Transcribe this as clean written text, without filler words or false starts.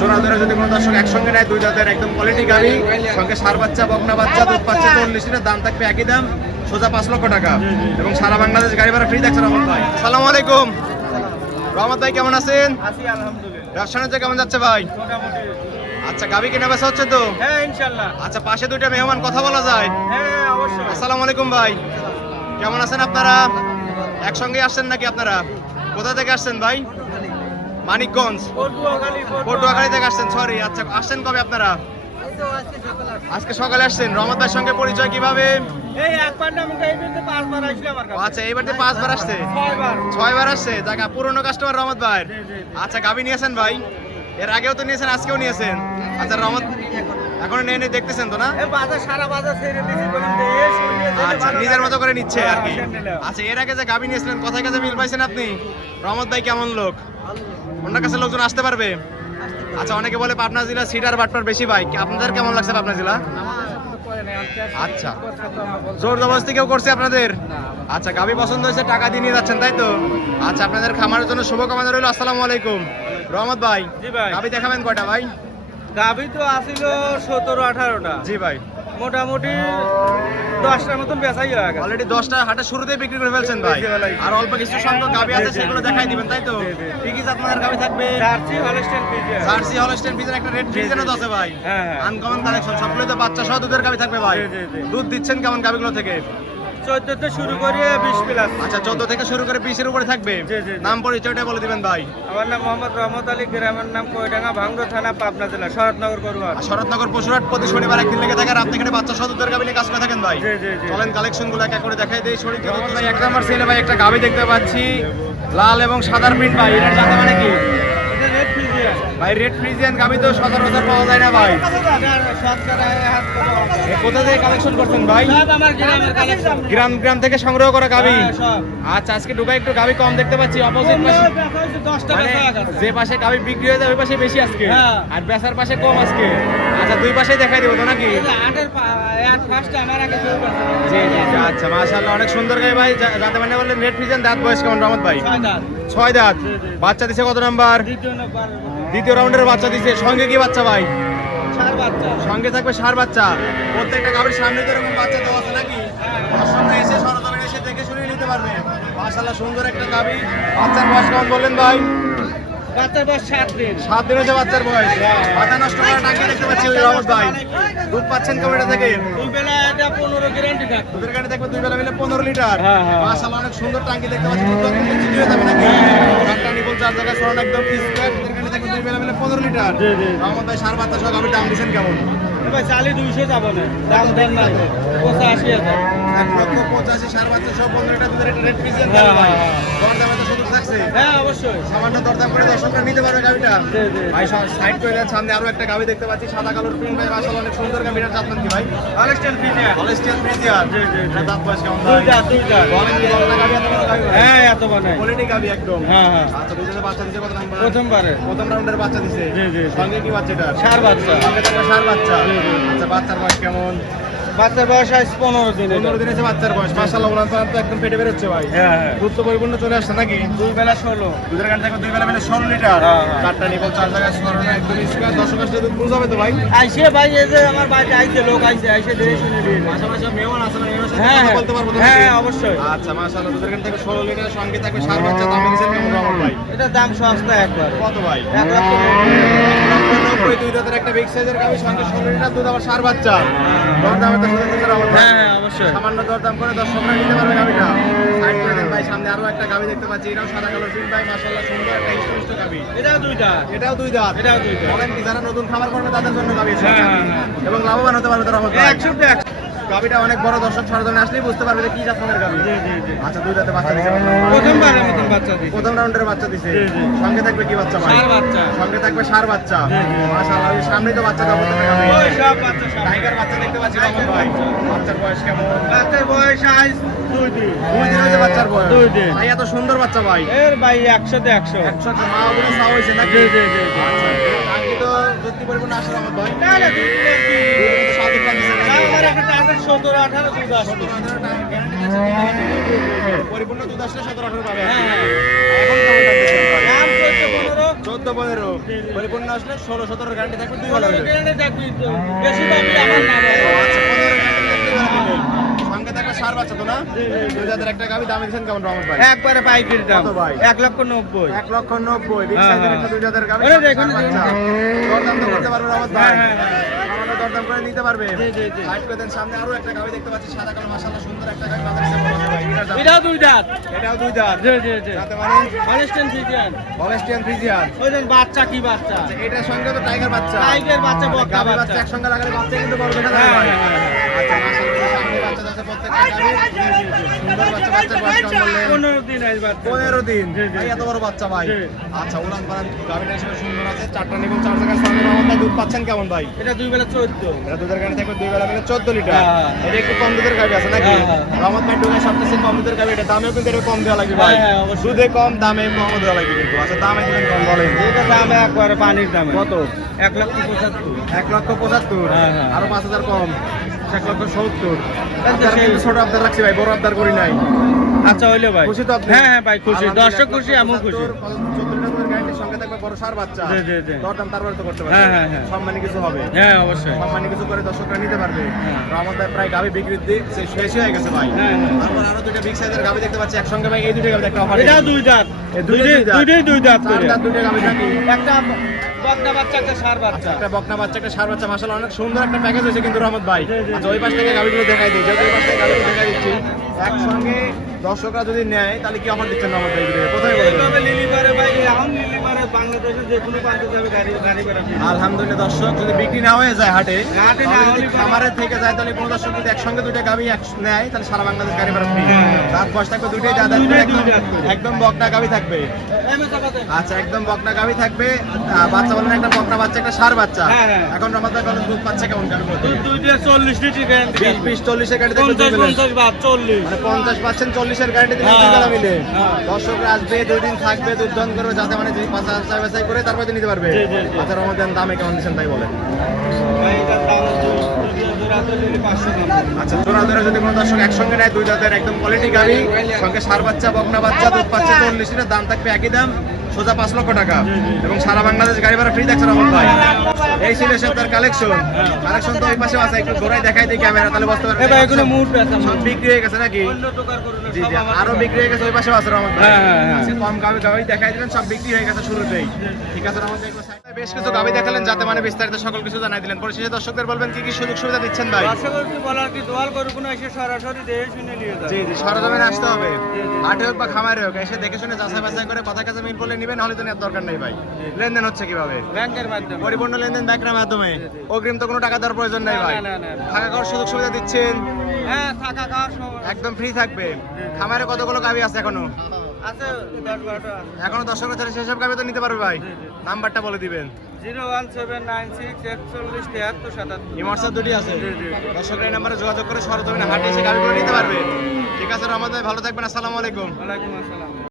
জোড়া ধরে যদি কোনো দর্শক একসঙ্গে নেয়, দুই দাঁতের একদম কোয়ালিটি গাড়ি, সঙ্গে সার বাচ্চা, বকনা বাচ্চা, দুধ পাচ্ছে 40 লিটার, দাম থাকবে একই দাম, সোজা 5 লক্ষ টাকা। এবং সারা বাংলাদেশ গাড়ি ভাড়া ফ্রি থাকছে রহমত ভাই। আসসালামু আলাইকুম রহমত ভাই, কেমন আছেন? আছি আলহামদুলিল্লাহ। ব্যবসা বাণিজ্য কেমন যাচ্ছে ভাই? মোটামুটি। আচ্ছা, গাবি কেনা বেচা হচ্ছে তো? হ্যাঁ ইনশাআল্লাহ। আচ্ছা, পাশে দুইটা মেহমান, কথা বলা যায়? হ্যাঁ অবশ্যই। আসসালামু আলাইকুম ভাই, কেমন আছেন আপনারা? একসঙ্গে আসছেন নাকি আপনারা? কোথা থেকে আসছেন ভাই? মানিকগঞ্জ, পটুয়াখালী থেকে আসছেন। সরি, আচ্ছা, আসছেন কবে আপনারা? আজকে সকালে আসছেন। রহমত ভাইয়ের সঙ্গে পরিচয় কিভাবে? এই একবার না আমাকে এইবারে 5 বার আসলে আমার কাছে। আচ্ছা, এইবারে 5 বার আসছে, 6 বার। 6 বার আসছে। জায়গা পুরনো কাস্টমার রহমত ভাই। আচ্ছা, গাবি নিয়েছেন ভাই? এর আগেও তো নিয়েছেন, আজকেও নিয়েছেন। আচ্ছা রহমত, এখন নিয়ে দেখতেছেন তো না? এই বাজার সারা বাজার ছেড়ে দিয়েছি বলেন তো এই শুনে আচ্ছা, নিজের মতো করে নিচ্ছে আর কি। আচ্ছা, এর আগে যে গাবি নিয়েছিলেন, কোথায় কাছে মিল পাইছেন আপনি? রহমত ভাই কেমন লোক? ওনার কাছে লোকজন আসতে পারবে? আচ্ছা, অনেকে বলে পাবনা জেলা সিটার বাটপার বেশি ভাই, আপনাদের কেমন লাগছে পাবনা জেলা? আচ্ছা, জোর জবরদস্তি কেউ করছে আপনাদের? আচ্ছা, গাবি পছন্দ হয়েছে, টাকা দিয়ে নিয়ে যাচ্ছেন তাই তো? আচ্ছা, আপনাদের খামারের জন্য শুভকামনা রইল। আসসালামু আলাইকুম রহমত ভাই। জি ভাই। গাবি দেখাবেন কয়টা ভাই? গাভী তো আসিল 17-18টা। জি ভাই। মোটামুটি 10টার মতন বেচাই হয়ে গেছে। অলরেডি 10টা হাটে শুরুতেই বিক্রি করে ফেলছেন ভাই। আর অল্প কিছু সংখ্যক গাবি আছে, সেগুলো দেখাই দিবেন তাই তো? কি কি আপনাদের গাবি থাকবে? Jersey Holstein Friesian. Jersey Holstein Friesian, একটা রেড ফ্রিজিয়ানও তো আছে ভাই। হ্যাঁ হ্যাঁ। আনকমন কালেকশন, সবগুলো তো বাচ্চা সহ দুধের গাবি থাকবে ভাই। জি, জি, জি। দুধ দিচ্ছেন কেমন গাবিগুলো থেকে? 14 থেকে শুরু করে 20 প্লাস। আচ্ছা, 14 থেকে শুরু করে 20 এর উপরে থাকবে। জি, জি, জি। নাম পরিচয়টা বলে দিবেন ভাই। আমার নাম মোহাম্মদ রহমত আলী, গ্রামের নাম কয়ডাঙ্গা, ভাঙ্গুর থানা, পাবনা জেলা, শরৎনগর করুয়া। আর শরৎনগর পশুরহাট প্রতি শনিবার একদিন লেগে থাকে, আর আপনি এখানে বাচ্চা সহ দুধের গাবি নিয়ে কাজ করে থাকেন ভাই। জি, জি, জি। চলেন কালেকশন গুলো এক এক করে দেখাই দেই। শরীর ভাই, এক নাম্বার সেলে ভাই একটা গাবি দেখতে পাচ্ছি, লাল এবং সাদার প্রিন্ট ভাই। এটার জাত মানে কি এটা রেড ফ্রিজিয়ান। ভাই? রেড ফ্রিজিয়ান গাবি তো সচরাচর পাওয়া যায় না ভাই। এ কোথা থেকে কালেকশন করছেন ভাই? সব আমার গ্রামের কালেকশন। গ্রাম থেকে সংগ্রহ করা গাবি। হ্যাঁ, সব। আচ্ছা, আজকে ঢুকাই একটু গাবি কম দেখতে পাচ্ছি। অপোজিট পাশে 10টা মানে বেচা গেছে। যে পাশে গাবি বিক্রি হয়ে যায় ওই পাশে বেশি আজকে, হ্যাঁ। আর বেচার পাশে কম আজকে। আচ্ছা, দুই পাশে দেখাই দেবো তো নাকি? এই যে আটের এর ফার্স্ট আমার আগে কেউ বেচে। জি জি জি। আচ্ছা, মাশাআল্লাহ, অনেক সুন্দর গাবি ভাই। যাতে মানে বললেন রেড ফ্রিজিয়ান, দাঁত বয়স কেমন রহমত ভাই? 6 দাঁত। 6 দাঁত। জি, জি। বাচ্চা দিছে কত নাম্বার? দ্বিতীয় নম্বর দ্বিতীয় রাউন্ডের বাচ্চা দিছে। সঙ্গে কি বাচ্চা ভাই? চার বাচ্চা। সঙ্গে থাকবে ষাঁড় বাচ্চা। প্রত্যেকটা গাভীর সামনে তো এরকম বাচ্চা দেওয়া আছে নাকি? দর্শকরা এসে সরজমিনে এসে দেখে শুনে নিতে পারবে। মাশাআল্লাহ, সুন্দর একটা গাভী। বাচ্চার বয়স কেমন বললেন ভাই? বাচ্চার বয়স 7 দিন। 7 দিন হচ্ছে বাচ্চার বয়স। মাথা নষ্ট করা টাকা দেখতে পাচ্ছি রহমত ভাই। দুধ পাচ্ছেন কেমন এটা থেকে? দুই বেলা এটা 15 গ্যারান্টি থাকবে। দুধের গাড়ি থাকবে দুই বেলা মিলে 15 লিটার। হ্যাঁ, হ্যাঁ। মাশাআল্লাহ, অনেক সুন্দর টাঙ্কি দেখতে পাচ্ছি। দুধ একদম চিনি হয়ে যাবে নাকি? চারটা নিপল, 4 জায়গায় সরান, একদম স্কয়ার। দুধের গাড়ি থাকবে দুই বেলা মিলে 15 লিটার। জি, জি। রহমত ভাই, ষাঁড় বাচ্চা সহ গাভীর দাম দিচ্ছেন কেমন? ভাই চালি 200 যাব না। দাম দেন না। 85,000। 1,85,000 ষাঁড় বাচ্চা সহ 15 লিটার দুধের একটা রেড ফ্রিজিয়ান হ্যাঁ, গাভী ভাই। হ্যাঁ, দরদামে তো সুযোগ থাকছে। হ্যাঁ অবশ্যই। সামান্য দরদাম করে দর্শকরা নিতে পারবে গাভীটা। জি, জি। ভাই সাইড করে দেন, সামনে আরো একটা গাভী দেখতে পাচ্ছি, সাদা কালোর প্রিন্ট ভাই। মাশাআল্লাহ, অনেক সুন্দর গাভীটার জাত নাম কি ভাই? Holstein Friesian. Holstein Friesian. জি, জি, জি। এটার দাঁত বয়স কেমন ভাই? দুইটা দুইটা। বলেন কি বলেন না গাভী এত বড় গাভী ভাই? হ্যাঁ এত বানাই। কোয়ালিটি গাভী একদম। হ্যাঁ হ্যাঁ। আচ্ছা, দুইজনে বাচ্চা দিছে কত নাম্বার? প্রথমবারে প্রথম রাউন্ডের বাচ্চা দিছে। জি, জি। সঙ্গে কি বাচ্চা এটা? ষাঁড় বাচ্চা। সঙ্গে থাকবে ষাঁড় বাচ্চা। জি, জি। আচ্ছা, বাচ্চার বয়স কেমন? বাচ্চার বয়স আজ 15 দিন। 15 দিন আছে বাচ্চার বয়স। মাশাআল্লাহ, ওনার তো একদম পেটে বের হচ্ছে ভাই। হ্যাঁ হ্যাঁ। দুধ তো পরিপূর্ণ চলে আসছে নাকি? দুই বেলা 16। দুধের গাড়ি থাকবে দুই বেলা মিলে 16 লিটার। হ্যাঁ, হ্যাঁ। চারটা নিপল, 4 জায়গায় সরানো, একদম স্কয়ার। দর্শক আসলে দুধ বুঝাবে তো ভাই। আইসে ভাই এই যে আমার বাড়িতে আইছে লোক আইছে দেখে শুনে দিয়ে। পাশাপাশি মেহমান আছে না? মেহমানের সাথে হ্যাঁ কথা হ্যাঁ। বলতে পারবো তো নাকি? হ্যাঁ অবশ্যই। আচ্ছা, মাশাআল্লাহ, দুধের গাড়ি থাকবে 16 লিটার, সঙ্গে থাকবে ষাঁড় বাচ্চা। দামে দিচ্ছেন কেমন রহমত ভাই? এটার দাম সস্তা একবার। কত ভাই? 1,90,000। দুই দাঁতের একটা বিগ সাইজের গাভী, সঙ্গে 16 লিটার দুধ, আবার ষাঁড় বাচ্চা। দরদামে তো সুযোগ দিচ্ছে রহমত ভাই। হ্যাঁ হ্যাঁ অবশ্যই। সামান্য দরদাম করে দর্শকরা নিতে পারবে গাভীটা। সাইড করে দেন ভাই, সামনে আরো একটা গাভী দেখতে পাচ্ছি। এটাও সাদা কালো প্রিন্ট ভাই। মাশাআল্লাহ, সুন্দর একটা হিষ্ট গাভী। এটাও দুইটা। এটাও দুই দাঁত। এটাও দুই দাঁত। বলেন কি, যারা নতুন খামার করবে তাদের জন্য গাভী এসেছে। হ্যাঁ, হ্যাঁ, হ্যাঁ। এবং লাভবান হতে পারবে তো রহমত ভাই। 100 গাভীটা অনেক বড়, দর্শক সরজমিনে আসলেই বুঝতে পারবে যে কি জাতের গাভী। জি জি জি। আচ্ছা, দুই দাঁতে বাচ্চা দিছে। প্রথমবারের মতন বাচ্চা দিছে। প্রথম রাউন্ডের বাচ্চা দিছে। জি, জি। সঙ্গে থাকবে কি বাচ্চা ভাই? ষাঁড় বাচ্চা। সঙ্গে থাকবে ষাঁড় বাচ্চা। জি, জি। মাশাআল্লাহ, ওই সামনেই তো বাচ্চা দাও গাভী। ওই সব বাচ্চা সব। টাইগার বাচ্চা দেখতে পাচ্ছি রহমত ভাই। বাচ্চার বয়স কেমন? বাচ্চার বয়স আজ 2 দিন। 2 দিন হয়েছে বাচ্চার বয়স। 2 দিন। ভাই, এত সুন্দর বাচ্চা ভাই। এর ভাই 100 তে 100। 100 মা ওগুলো চাওয়া হয়েছে নাকি? জি জি জি জি। আচ্ছা, টাঙ্কি তো যুক্তি পরিপূর্ণ আসে রহমত ভাই। না না দুই দিনের কি? দুধ কিন্তু স্বাদই পাচ্ছেন নাকি? আমার একটা টার্গেট 17-18 দুধ আসবে। পরিপূর্ণ দুধ আসলে 17-18 পাবে। হ্যাঁ, হ্যাঁ। এখন কেমন দাম দিচ্ছেন ভাই? দাম 14-15 পরিপূর্ণ আসলে 16-17 গ্যারান্টি থাকবে 2 বেলা মিলে। বেশি দামি আমার নাম আচ্ছা 15 গ্যারান্টি থাকবে 2 বেলা মিলে। সঙ্গে থাকবে সার বাচ্চা তো না? 2000 একটা গাবি দামে দিচ্ছেন কেমন রহমত ভাই? একবারে পাইকারি দাম কত ভাই? 1,90,000 1,90,000 বিগ হ্যাঁ, সাইজের হ্যাঁ। একটা 2000 গাবি ওরে সার দেখুন, বাচ্চা। দরদাম তো করতে পারবে রহমত ভাই? হ্যাঁ, হ্যাঁ, আমাদের দরদাম করে নিতে পারবে। জি, জি, জি। সাইড করে দেন, সামনে আরো একটা গাবি দেখতে পাচ্ছি সাদা কালো মাশাআল্লাহ সুন্দর একটা গাবি বাজারে এসে বলতে ভাই এটার দাম। এটাও 2 দাঁত এটাও 2 দাঁত। জি জি জি তাতে মানে হলস্টেইন ফ্রিজিয়ান হলস্টিয়ান ফ্রিজিয়ান। ওই দেন বাচ্চা কি বাচ্চা আচ্ছা এটার সঙ্গে তো টাইগার বাচ্চা। টাইগার বাচ্চা মানে বক্তা গাভী বাচ্চা একসঙ্গে লাগালে বাচ্চা কিন্তু বড় দেখা হ্যাঁ, যাবে ভাই। হ্যাঁ, হ্যাঁ। আচ্ছা মাশাআল্লাহ সামনে বাচ্চা আছে প্রত্যেকটা গাভী। সুন্দর বাচ্চা, বাচ্চার বয়স কেমন বললেন? 15 দিন আইস বাচ্চা 15 দিন। জি, জি, ভাই এত বড় বাচ্চা ভাই। জি। আচ্ছা উলান পালান গাভীটা হিসেবে সুন্দর আছে। 4টা নিবল 4 জায়গায় সামনে রহমত দুধ পাচ্ছেন কেমন ভাই? এটা 2 বেলা 14 এটা দুধের গাড়ি থাকবে 2 বেলা মিলে 14 লিটার। হ্যাঁ। এটা একটু কম দুধের গাভী আছে নাকি? হ্যাঁ, হ্যাঁ। রহমত ভাই ঢুকে সবচেয়ে কম দুধের গাভী এটা। দামেও কিন্তু এটা কম দেওয়া লাগবে ভাই। হ্যাঁ, হ্যাঁ, অবশ্যই। দুধে কম দামে কম দেওয়া লাগবে কিন্তু। আচ্ছা দামে দিবেন কম বলেন। এটা দাম একবারে পানির দামে কত? 1,75,000 1,75,000 হ্যাঁ, হ্যাঁ। আরো 5,000 কম 1,70,000 তাই তো সেই- কিন্তু ছোট আবদার রাখছি ভাই, বড় আবদার করি নাই। আচ্ছা হইলো ভাই খুশি তো আপনি? হ্যাঁ হ্যাঁ ভাই খুশি আলহামদুলিল্লাহ, দর্শক খুশি আমিও খুশি 14 লিটার গ্যারান্টির সঙ্গে থাকবে বড় সার বাচ্চা। জি, জি, জি। দরদাম তারপরে তো করতে পারবে। হ্যাঁ, হ্যাঁ, হ্যাঁ। সম্মানী কিছু হবে। হ্যাঁ অবশ্যই সম্মানী কিছু করে দর্শকরা নিতে পারবে। হ্যাঁ। রহমত ভাই প্রায় গাভী বিক্রির দিক শেষ হয়ে গেছে ভাই। হ্যাঁ, হ্যাঁ। তারপর আরো দুইটা বিগ সাইজের গাভী দেখতে পাচ্ছি একসঙ্গে ভাই। এই দুটো গাভী একটা অফার। এটা 2 দাঁত এই দুইটাই দুই দাঁত। দুইটাই 2 দাঁত চার করে দাঁত দুইটা গাভী নাকি? একটা বকনা বাচ্চা একটা ষাঁড় বাচ্চা একটা বকনা বাচ্চা একটা সার বাচ্চা মাশাআল্লাহ অনেক সুন্দর একটা প্যাকেজ হয়েছে কিন্তু রহমত ভাই। জি, জি, আচ্ছা ওই পাশ থেকে গাভীগুলো দেখাই দিই। যেহেতু ওই পাশ থেকে গাভীগুলো দেখাই দিচ্ছি একসঙ্গে দর্শকরা যদি নেয় তাহলে কি অফার দিচ্ছেন রহমত ভাই? কোথায় বলেন? এইভাবে লিলি পারে ভাই এখন লিলি পারে বাংলাদেশে যে কোনো প্রান্তে যাবে গাড়ি গাড়ি ভাড়া free। আলহামদুলিল্লাহ দর্শক যদি বিক্রি না হয়ে যায় হাটে, হাটে না তাহলে যদি হলে খামারের থেকে যায় তাহলে কোনো দর্শক যদি একসঙ্গে দুইটা গাভী নেয় তাহলে সারা বাংলাদেশ গাড়ি ভাড়া ফ্রি। হ্যাঁ, হ্যাঁ। তার বয়স থাকবে দুইটাই দাদা দুইটাই একদম দুই দাঁত করে। একদম বকনা গাভী থাকবে। আচ্ছা একদম বকনা গাভী থাকবে। বাচ্চা বলেন একটা বকনা বাচ্চা একটা সার বাচ্চা। হ্যাঁ, হ্যাঁ। এখন রহমত ভাই বলেন দুধ পাচ্ছে কেমন গাভীর মধ্যে? দুইটা 40 লিটার গ্যারান্টি 20-40 এর গাড়ি থাকবে 50 50 বাদ 40 মানে 50 পাচ্ছেন 40 এর গাড়িতে হ্যাঁ, দুই বেলা মিলে। হ্যাঁ। দর্শকরা আসবে 2 দিন থাকবে দুধ দান করবে যাতে মানে যে 5,000 বেচাই করে তারপরে তো নিতে পারবে। জি, জি, জি। আচ্ছা রহমত দামে কেমন দিচ্ছেন তাই বলেন। ভাই এটার দাম জোড়া তো লিলি 500 দাম আচ্ছা জোড়া ধরে যদি কোনো দর্শক একসঙ্গে নেয় দুই জাতের একদম কোয়ালিটি গাড়ি সঙ্গে সার বাচ্চা বকনা বাচ্চা দুধ পাচ্ছে 40 লিটার দাম থাকবে একই দাম সোজা 5 লক্ষ টাকা এবং সারা বাংলাদেশ গাড়ি ভাড়া ফ্রি থাকছে রহমত ভাই। এই ছিল সব কালেকশন তো ওই পাশে আছে একটু ঘোরাই দেখাই দিই ক্যামেরা তাহলে বুঝতে এ ভাই এগুলো পারবেন মুড আছে সব বিক্রি হয়ে গেছে নাকি? অন্য দোকান করুন জি জি আরো বিক্রি হয়ে গেছে ওই পাশেও আছে রহমত ভাই। হ্যাঁ, হ্যাঁ, হ্যাঁ। আজকে কম গাড়ি দেখাই দিলেন সব বিক্রি হয়ে গেছে শুরুতেই। ঠিক আছে রহমত ভাই বেশ কিছু গাড়ি দেখালেন যাতে মানে বিস্তারিত সকল কিছু জানাই দিলেন। পরিশেষে দর্শকদের বলবেন কি কি সুযোগ সুবিধা দিচ্ছেন ভাই? দর্শকের কি বলার কি দোয়াল করুক না এসে সরাসরি দেখে শুনে নিয়ে জি যাবে জি সরজমিনে আসতে হবে। জি, জি। হাটে হোক বা খামারে হোক এসে দেখে শুনে যাচাই বাছাই করে কথা কাছে মিল করলে নেবেন, হলে তো নেওয়ার দরকার নেই ভাই। লেনদেন হচ্ছে কিভাবে? ব্যাংকের মাধ্যমে পরিপূর্ণ লেনদেন ব্যাংকের মাধ্যমে। জি, জি। অগ্রিম তো কোনো টাকা দেওয়ার প্রয়োজন নেই ভাই। না, না, না, না। থাকা খাওয়ার সুযোগ সুবিধা দিচ্ছেন হ্যাঁ থাকা খাওয়ার সব একদম ফ্রি থাকবে। খামারে কতগুলো গাভী আছে এখনো? আছে 10-12টা আছে এখনো দর্শকের ছেলে সেসব গাভী তো নিতে পারবে ভাই। জি, জি। নাম্বারটা বলে দিবেন। 01796417377 এই হোয়াটসঅ্যাপ দুটি আছে। জি, জি। দর্শকরা এই নাম্বারে যোগাযোগ করে সরজমিনে হাটে এসে গাভীগুলো নিতে পারবে। ঠিক আছে রহমত ভাই ভালো থাকবেন। আসসালামু আলাইকুম। ওয়ালাইকুম আসসালাম